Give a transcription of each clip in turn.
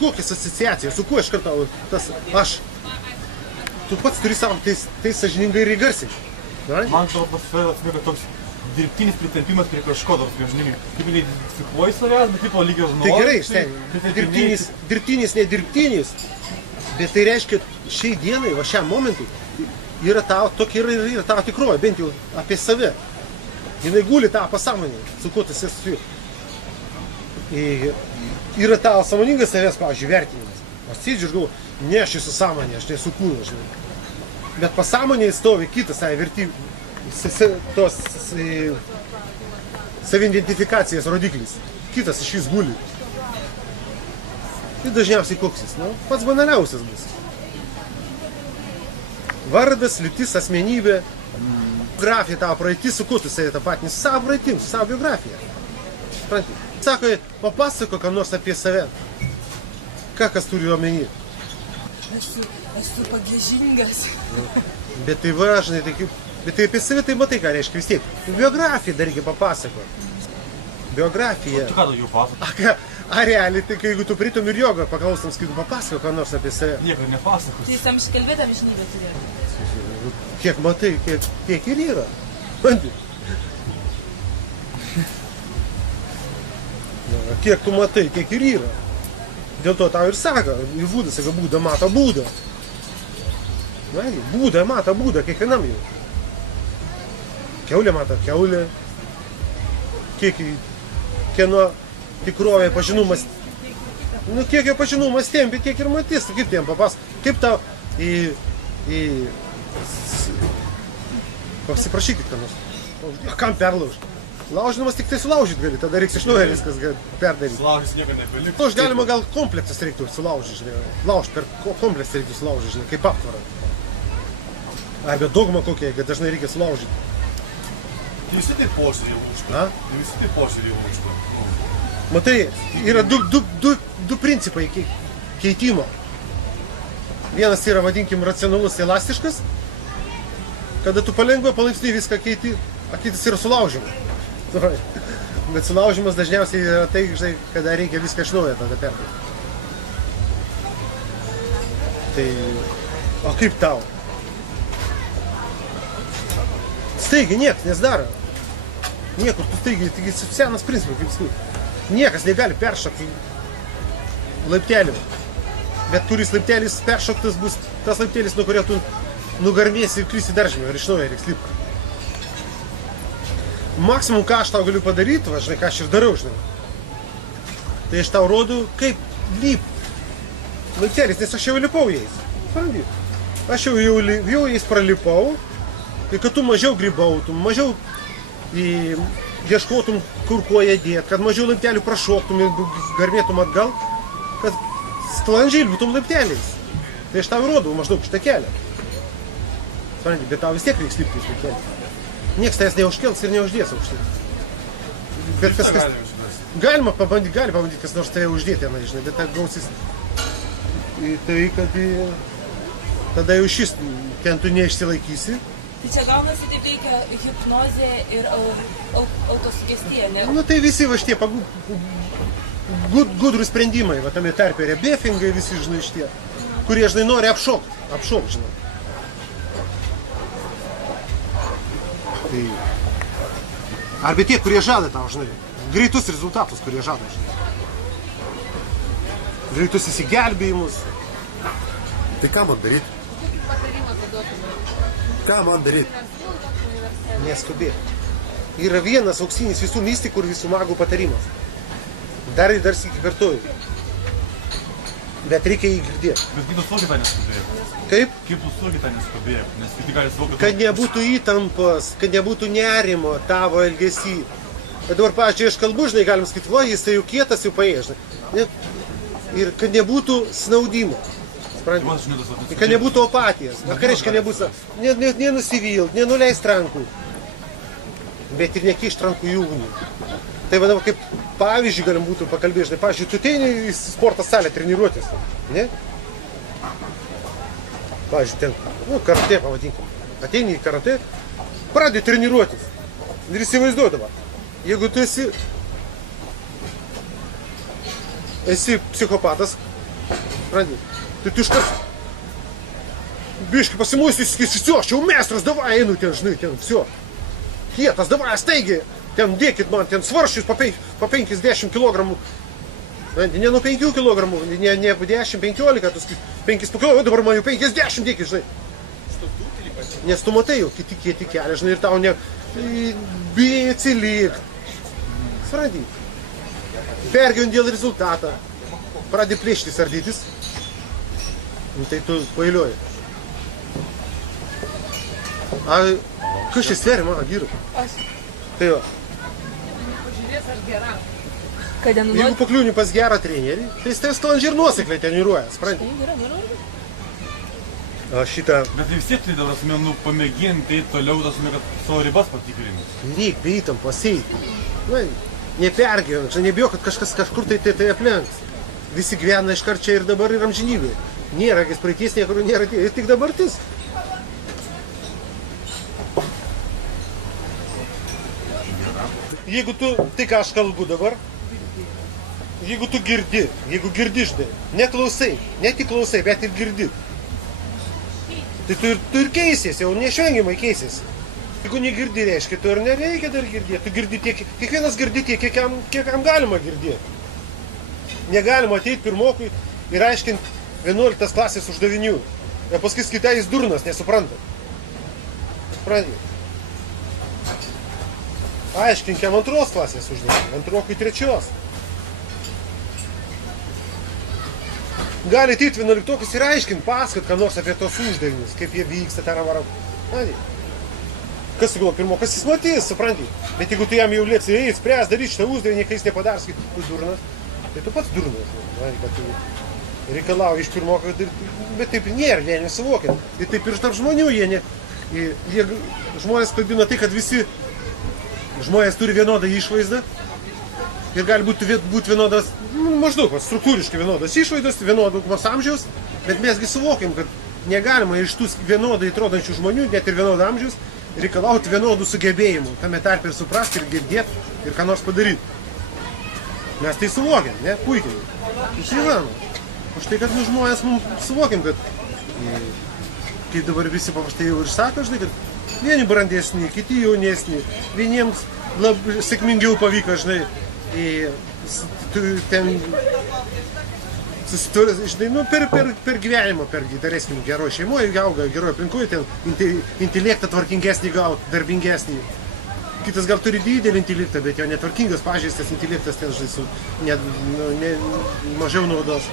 kokias asociacijas, su kuo iš karto tas aš. Tu pats turi savo tai sąžiningai ir įgarsinti. Man atrodo, pas save atsmėga toks dirbtinis pritempimas prie kažko, žinai, kaip identifikuoji savęs, bet tipo lygio žinau. Tai gerai, štai, dirbtinis, nedirbtinis, bet tai reiškia, šiai dienai, va šiam momentui, yra tavo, tokia yra tavo tikroji, bent jau apie save. Jinai guli tavo pasąmonėje, su kuo tu esi su juo. Yra tavo sąmoningas savęs, pavyzdžiui, vertinimas. Aš sėdžiu ir galvoju, ne, aš esu sąmonė, aš nesu kūnas, žinai. Bet pasąmonėje stovi kitas, tos savidentifikacijos rodiklis. Kitas iš jis guli. Tai dažniausiai koks jis, pats banaliausias bus. Vardas, lytis, asmenybė, biografija, tavo praeitis, su kuo tu save tapatini, su savo praeitim, su savo biografija. Sako, papasako ką nors apie save. Ką kas turi omeny? Esu pagiežingas. Bet tai važnai, bet tai apie save tai matai, ką reiškia vis tiek. Biografiją dar reikia papasakoti. Biografija. Tu ką daugiau pasakoti? Ar realiai, tai jeigu tu pritum ir jogą paklausam, skaitų papasako ką nors apie save. Nieko nepasakos. Tai tam iškalbėtam žinybę turėjo. Kiek matai, tiek ir yra. Kiek tu matai, tiek ir yra. Dėl to tau ir sako, ir būdas, sako, būdą mato būdą. Būdą mato būdą, kiekvienam jau. Kiaulė mato kiaulė. Kieno tikrovė pažinumas. Kiek jo pažinumas tempi, tiek ir matys. Kaip tiem papas, kaip tau pasiprašykit, ką nors. Kam perlaužti? Laužinamas tik tai sulaužyti gali, tada reiks iš naujo viskas perdaryti. Sulaužys nieko nebeliko. Aš galima gal kompleksas reiktų sulaužyti, žinai. Laužti per kompleksą reiktų sulaužyti, žinai, kaip aptvarą. Arba dogma kokia, kad dažnai reikia sulaužyti. Visi tai požiūrį užta. Visi tai požiūrį užta. Matai, yra du principai keitimo. Vienas yra, vadinkim, racionalus, elastiškas, kada tu palengva, palaipsniui viską keiti, o kitas yra sulaužimas. Bet sulaužimas dažniausiai yra tai, žinai, kada reikia viską iš naujo tada perdaryti. Tai, o kaip tau? Staigiai niekas nesidaro. Niekur, tu staigiai, taigi senas principas, kaip sakai. Niekas negali peršokti laiptelį. Bet kuris laiptelis peršoktas bus tas laiptelis, nuo kurio tu nugarmėsi ir krisi dar žemiau ir iš naujo reiks lipti. Maksimum, ką aš tau galiu padaryti, va, žinai, ką aš ir darau, žinai. Tai aš tau rodu, kaip lipti laiptelis, nes aš jau lipau jais. Aš jau jais pralipau, tai kad tu mažiau grybautum, mažiau ieškotum, kur ko dėt, kad mažiau laiptelių prašoktum ir garmėtum atgal, kad sklandžiai liptum laipteliais. Tai aš tau rodau maždaug šitą kelią. Bet tau vis tiek reiks lipti į laiptelį. Niekas tavęs neužkels ir neuždės aukštai. Bet kas galima pabandyti, kas nors tave uždėti, žinai, bet tai gausis tai, kad tada jau šis ten tu neišsilaikysi. Tai čia gaunasi taip reikia hipnozė ir autosugestija, ne? Tai visi va šitie gudrų sprendimai, va tame tarpe rebefingai visi, žinai, šitie, kurie, žinai, nori apšokt, žinai. Tai... Arba tie, kurie žada tau, žinai, greitus rezultatus, kurie žada, žinai. Greitus įsigelbėjimus. Tai ką man daryti? Ką man daryti? Neskubėti. Yra vienas auksinis visų mistikų ir visų magų patarimas. Dar sykį kartuoju. Bet reikia jį girdėti. Bet kaip tu suvoki tą neskubėjimą? Kaip? Kaip tu suvoki tą neskubėjimą? Nes kiti gali suvokti... Kad nebūtų įtampos, kad nebūtų nerimo tavo elgesy. Bet dabar, pavyzdžiui, aš kalbu, žinai, galim sakyti, va, jis tai jau kietas, jau paėjęs, žinai. Ir kad nebūtų snaudimo. Ir kad nebūtų apatijos. Ką reiškia nebūtų? Nenusivilt, nenuleist rankų. Bet ir nekišt rankų į ugnį. Tai vadinama, kaip pavyzdžiui galim būtų pakalbėti, žinai, pavyzdžiui, tu ateini į sporto salę treniruotis, ne? Pavyzdžiui, ten, karate pavadinkim, ateini į karate, pradedi treniruotis ir įsivaizduodama, jeigu tu esi psichopatas, Supranti? Tai tu iškart biškai pasimuosi, sakysi, все, aš jau mestras, davai, einu ten, žinai, ten, все. Kietas, davai, staigiai, ten dėkit man, ten svarščius po 50 kg. Ne nuo 5 kg, ne 10-15, tu 5 po kg, dabar man jau 50 dėkit, žinai. Nes tu matai jau kiti kieti kelią, žinai, ir tau ne bijai atsilikti. Supranti? Pergyveni dėl rezultatą. Pradedi plėštis ardytis. Nu tai tu pailiuoji. A, kas čia sveria, mano vyru? Aš. Tai va. Pažiūrės, aš gera. Kad Jeigu nenunuoti. pakliūni pas gerą trenerį, tai jis tai sklandžiai ir nuosekliai treniruoja, supranti? O šitą Bet vis tiek tai dabar, nu, pamėginti toliau, kad savo ribas patikrinti. reikia įtampos eiti. Na, nepergyvenk, žinai, nebijok, kad kažkas kažkur tai aplenks. Visi gyvena iškart čia ir dabar ir amžinybė. Nėra, kas praeities niekur nėra, tik dabartis. Jeigu tu, tai ką aš kalbu dabar, jeigu tu girdi, žinai, neklausai, ne tik klausai, bet ir girdi, tai tu ir keisies, jau neišvengiamai keisies. Jeigu negirdi, reiškia, tu ir nereikia dar girdėti, tu girdi tiek, kiekvienas girdi tiek, kiek jam galima girdėti. Negalima ateiti pirmokui ir aiškinti 11 klasės uždavinių, ir paskui skaitai jis durnas, nesupranta. Supranti? Aiškink jam 2 klasės uždavinį, 2 3. Gali ateiti 11 ir aiškinti, pasakot, ką nors apie tos uždavinius, kaip jie vyksta, taravaram. Kas sugalvo pirmokas, jis matys, supranti. Bet jeigu tu jam jau liepsi, eiti, spręs, daryti šitą uždavinį, kai jis nepadars, kai tu durnas, tai tu pats durnas. Kad tu reikalauji iš pirmoko, bet taip nėra, jie nesuvokia. Ir taip ir tarp žmonių žmonės kalbina tai, kad visi žmonės turi vienodą išvaizdą ir gali būti vienodas, maždaug struktūriškai vienodas išvaizdas, vienodas amžiaus, bet mesgi suvokiam, kad negalima iš tų vienodai atrodančių žmonių, net ir vienodo amžiaus, reikalauti vienodų sugebėjimų, tame tarpe ir suprasti, ir girdėti, ir ką nors padaryti. Mes tai suvokiam, ne? Puikiai. Išgyvenam. O štai, kad žmonės mums suvokiam, kad kaip dabar visi paprastai jau ir sako, žinai, kad vieni brandesni, kiti jaunesni, vieniems sėkmingiau pavyko, žinai, ten žinai, nu, per gyvenimą, per didesnį geroj šeimoje, auga geroj aplinkoje, ten intelektą tvarkingesnį gauti, darbingesnį. Kitas gal turi didelį intelektą, bet jo netvarkingas, pažeistas intelektas ten, žinai, mažiau naudos.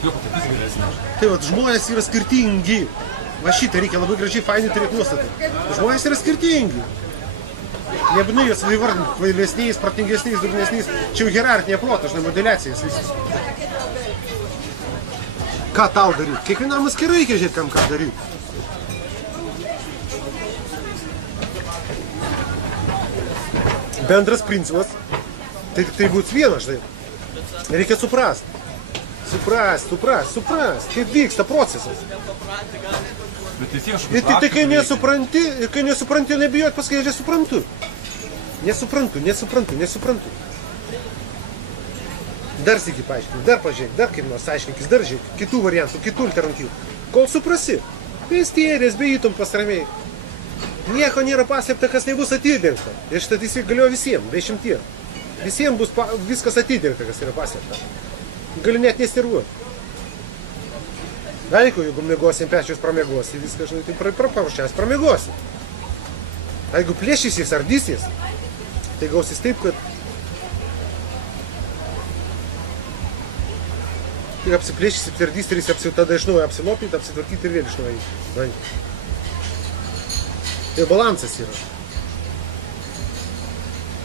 Tai va, žmonės yra skirtingi. Va šitą reikia labai gražiai, fainai turėti nuostatą. Žmonės yra skirtingi. Nebūtinai juos įvardinti kvailesniais, protingesniais, durnesniais. Čia jau hierarchinė proto, žinai, modeliacijas visas. Ką tau daryti? Kiekvienam atskirai reikia žiūrėti, kam ką daryti. Bendras principas, tai būtų vienas, žinai. Reikia suprast, kaip vyksta procesas. Ir tai kai nesupranti, nebijot pasakyti, aš nesuprantu. Nesuprantu. Dar sėki paaiškinti, dar pažiūrėk, dar kaip nors aiškinkis, dar žiūrėk, kitų variantų, kitų alternatyvų. Kol suprasi, be isterijas, be įtampos ramiai. Nieko nėra paslėpta, kas nebus atidengta. Ir šitą tai galioja visiems, be išimties. Visiems bus viskas atidengta, kas yra paslėpta. Gali net nestiruoti. Aišku, jeigu mėgosi ant pečiaus pramėgosi, viską, žinai, tai paprasčiausiai pramėgosi. A jeigu plėšysies ar dysies, tai gausis taip, kad tai apsiplėšysi, apsirdys ir jis tada iš naujo apsilopyti, apsitvarkyti ir vėl iš naujo. Tai balansas yra.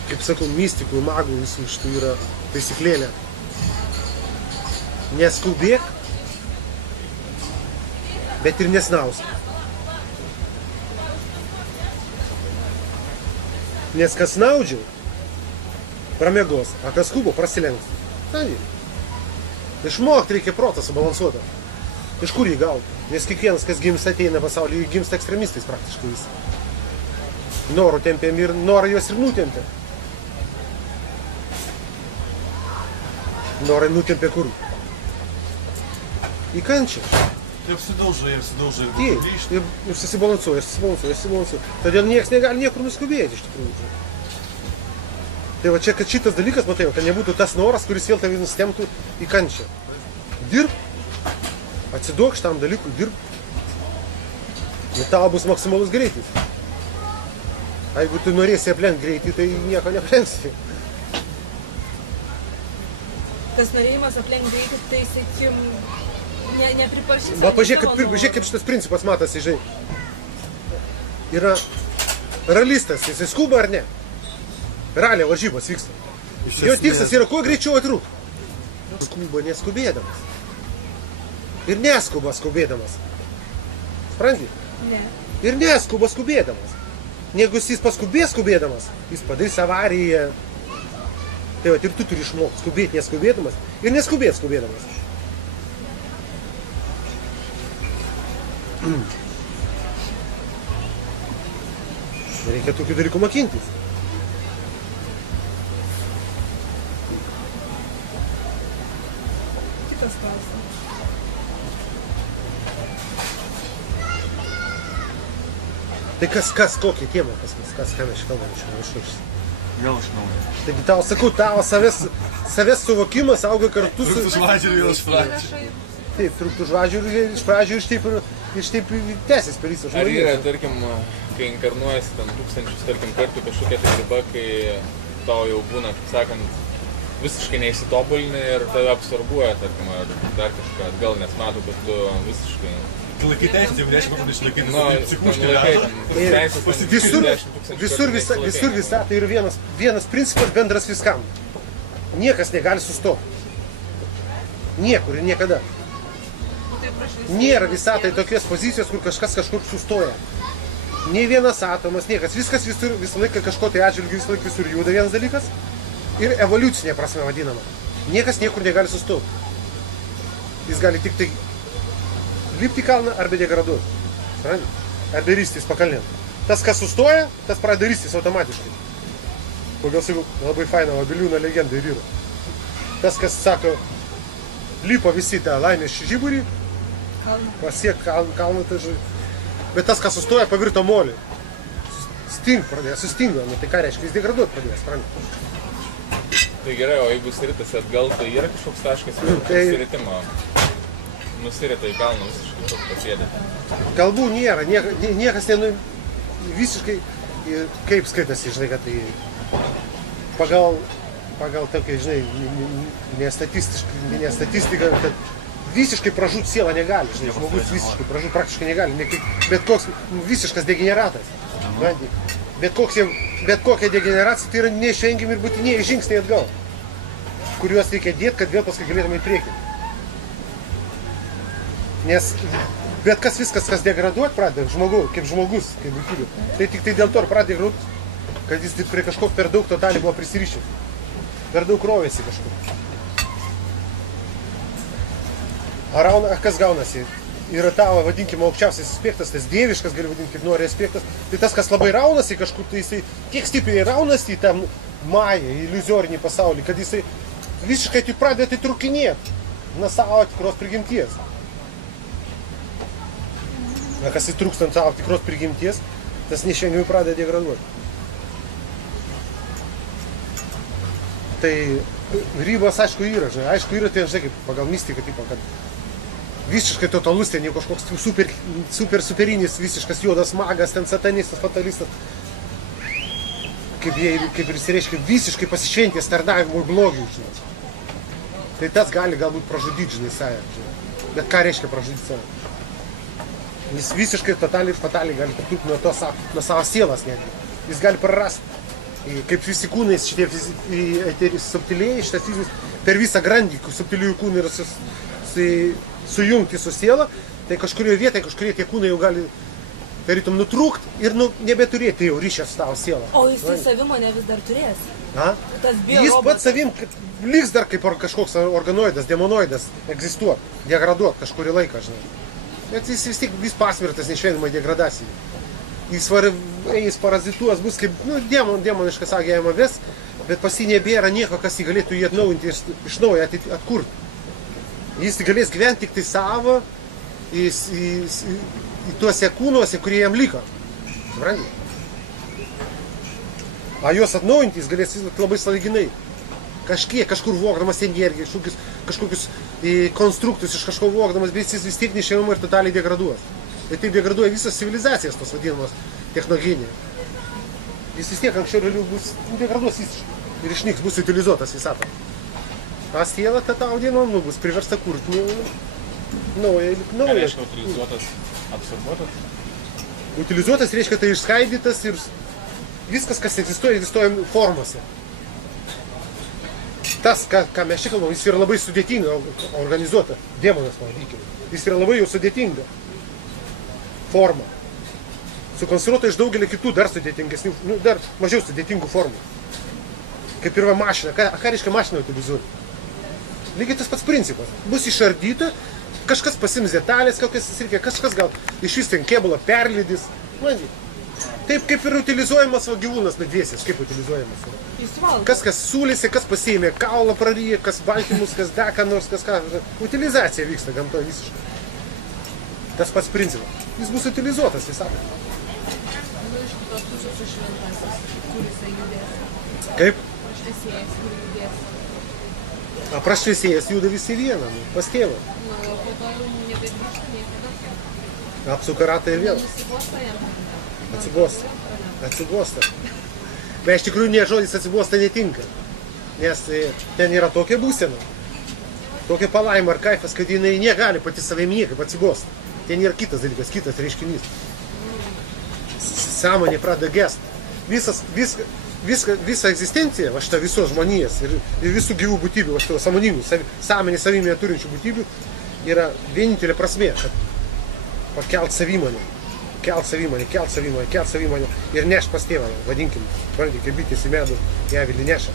Kaip sakau, mistikų, magų visų šitų yra taisyklėlė. Neskubėk, bet ir nesnausk. Nes kas snaudžiau, pramėgos, a kas skubo, prasilenks. Tai išmokti reikia protą subalansuotą. Iš kur jį gauti? Nes kiekvienas, kas gimsta ateina pasaulyje, gimsta ekstremistais praktiškai visi. Norų tempiam ir norą juos ir nutempia. Norai nutempia kur? į kančią. Ir apsidaužai. Taip, ir susibalansuoja. Todėl niekas negali niekur nuskubėti iš tikrųjų. Tai va čia, kad šitas dalykas, matai, kad nebūtų tas noras, kuris vėl tave nustemtų į kančią. Dirb, atsiduok šitam dalykui, dirb. Ir tavo bus maksimalus greitis. Jeigu tu norėsi aplenkti greitį, tai nieko neaplenksi. Tas norėjimas aplenkti greitį, tai, sakykim, nepripažįsta. Va, pažiūrėk, kaip šitas principas matosi, žinai. Yra ralistas, jisai skuba ar ne? Ralio varžybos vyksta. Jo tikslas yra kuo greičiau atrūkti. Skuba neskubėdamas. Ir neskuba skubėdamas. Supranti? Ne. Ir neskuba skubėdamas. Jeigu jis paskubės skubėdamas, jis padarys avariją. Tai va, ir tu turi išmokti skubėti neskubėdamas ir neskubėti skubėdamas. Reikia tokių dalykų mokintis. Kitas klausimas. Tai kokia tema pas mus, ką mes kalbam iš naujo. Vėl iš naujo. Taigi tau sakau, tavo savęs suvokimas auga kartu su... Trūktų žvažių ir vėl iš pradžių. Taip, trūktų žvažių ir iš pradžių iš taip tęsis per visą Ar žmoniją. yra, tarkim, kai inkarnuojasi ten tūkstančius, tarkim, kartų kažkokia tai riba, kai tau jau būna, kaip sakant, visiškai neįsitobulini ir tave absorbuoja, tarkim, ar dar kažką atgal, nes matau, kad tu visiškai... Tu laikai teisės, jeigu 10 metų išlaikyti, Nu, psichūškai Visur visatoj yra vienas principas bendras viskam. Niekas negali sustoti. Niekur ir niekada. Nėra visatoj tokios pozicijos, kur kažkas kažkur sustoja. Nei vienas atomas, niekas. Viskas visą laiką kažko tai atžvilgiu, visą laiką visur juda vienas dalykas. Ir evoliucinė prasme vadinama. Niekas niekur negali sustoti. Jis gali tik tai lipti į kalną arba degraduoti. Arba ristis pakalnėn. Tas, kas sustoja, tas pradeda ristis automatiškai. Pagal sakau, labai faina Biliūno legenda ir yra. Tas, kas sako, lipo visi tą laimės žiburį, pasiek kalną, bet tas, kas sustoja, pavirto molį. Sustingo, nu tai ką reiškia, jis degraduoti pradės, supranti. Tai gerai, o jeigu siritasi atgal, tai yra kažkoks taškas siritimo? Nusirita į kalną visiškai pasėdėti. Kalbų nėra, niekas visiškai, kaip skaitasi, žinai, kad tai pagal tokia, žinai, nestatistiką, kad visiškai pražūt sielą negali, žinai, žmogus visiškai pražūt praktiškai negali, bet koks visiškas degeneratas. Bet kokia degeneracija, tai yra neišvengiami ir būtiniai žingsniai atgal, kuriuos reikia dėti, kad vėl paskui galėtume į priekį. Nes bet viskas, kas degraduoti pradeda, kaip žmogus, kaip būtybė, tai tik tai dėl to ir pradeda degraduoti, kad jis prie kažko per daug totaliai buvo prisirišęs. Per daug rovėsi kažkur. Kas gaunasi? Yra tavo, vadinkime, aukščiausias aspektas, tas dieviškas, gali vadinti, kaip nori aspektas. Tai tas, kas labai raunasi kažkur, tai jisai tiek stipriai raunasi į tą mają, iliuziorinį pasaulį, kad jisai visiškai tik pradeda trukinėti nuo savo tikros prigimties. Kas įtrūkstant savo tikros prigimties, tas neišvengiamai pradeda degraduoti. Tai ribos, aišku, yra, žinai. Aišku, yra, tai, žinai, kaip pagal mistiką, tipo, kad visiškai totalus ten jau kažkoks superinis, visiškas juodas magas, ten satanistas, fatalistas. Kaip ir išsireiškia, visiškai pasišventęs tarnavimui blogiui, žinai. Tai tas gali galbūt pražudyti, žinai, save, žinai. Bet ką reiškia pražudyti save? Jis visiškai fataliai gali patrūkti nuo savo sielas netgi. Jis gali prarasti, kaip visi kūnai, šitie subtiliai, šitas fizinis, per visą grandį, subtiliųjų kūnai yra sujungti su siela, tai kažkurioje vietoje, kažkurie tie kūnai jau gali, tarytum, nutrūkti ir nebeturėti jau ryšio su tavo sielą. O jis tai savimone vis dar turės? Jis pats savim liks dar kaip kažkoks organoidas, demonoidas egzistuoti, degraduoti kažkurį laiką, žinai. Bet jis vis tiek vis pasvirtas neišvengiamai degradacijai. Jis parazituos, bus kaip, demoniškas agėjama ves, bet pas jį nebėra nieko, kas jį galėtų jį atnaujinti ir iš naujo atkurti. Jis galės gyventi tik tai savo į tuose kūnuose, kurie jam liko. Supranti? A juos atnaujinti jis galės labai sąlyginai. Kažkur vogdamas energiją, kažkokius konstruktus iš kažko vogdamas, bet jis vis tiek neišėjama ir totaliai degraduos. Ir taip degraduoja visas civilizacijas tos vadinamos technogenija. Jis vis tiek anksčiau vėliau bus degraduos visiškai ir išnyks, bus utilizuotas visatą. A siela ta tau dienom bus priversta kurti naują. Ką reiškia utilizuotas, absorbuotas? Utilizuotas reiškia tai išskaidytas ir viskas, kas egzistuoja formose. Tas, ką mes čia kalbam, jis yra labai sudėtinga organizuota. Demonas, pavadykime. Jis yra labai jau sudėtinga forma. Sukonstruota iš daugelį kitų dar sudėtingesnių, dar mažiau sudėtingų formų. Kaip ir va mašina. Ką reiškia mašiną utilizuoti? Lygiai tas pats principas. Bus išardyta, kažkas pasims detalės, kažkas gal iš vis ten kėbulą perlydys. Taip kaip ir utilizuojamas gyvūnas nadvėsis, kaip utilizuojamas. Kas sulėsi, kas pasiėmė kaulą praryja, kas baltymus, kas deka nors, kas ką. Utilizacija vyksta gamtoje visiškai. Tas pats principas. Jis bus utilizuotas visam. Nu, iš kitos pusės iš šventasis, kur jisai judės. Kaip? Prašviesėjas, kur judės. Prašviesėjas juda visi vieną, pas tėvą. Nu, o po to jau nebegrįžta niekada. Apsuka ratą ir vėl. Nusibosta jam. Atsibosta. Bet iš tikrųjų žodis atsibosta netinka. Nes ten yra tokia būsena, tokia palaima ar kaifas, kad jinai negali pati savimi niekaip atsibosta. Ten yra kitas dalykas, kitas reiškinys. Sąmonė pradeda gest. Visa egzistencija, va šita visos žmonijos ir visų gyvų būtybių, va šito sąmoningų, sąmonį savimėje turinčių būtybių yra vienintelė prasmė, kad pakelt savimonę. Kelt savimonę ir nešt pas tėvą, vadinkim, kaip bitės į medų, ją vilį neša.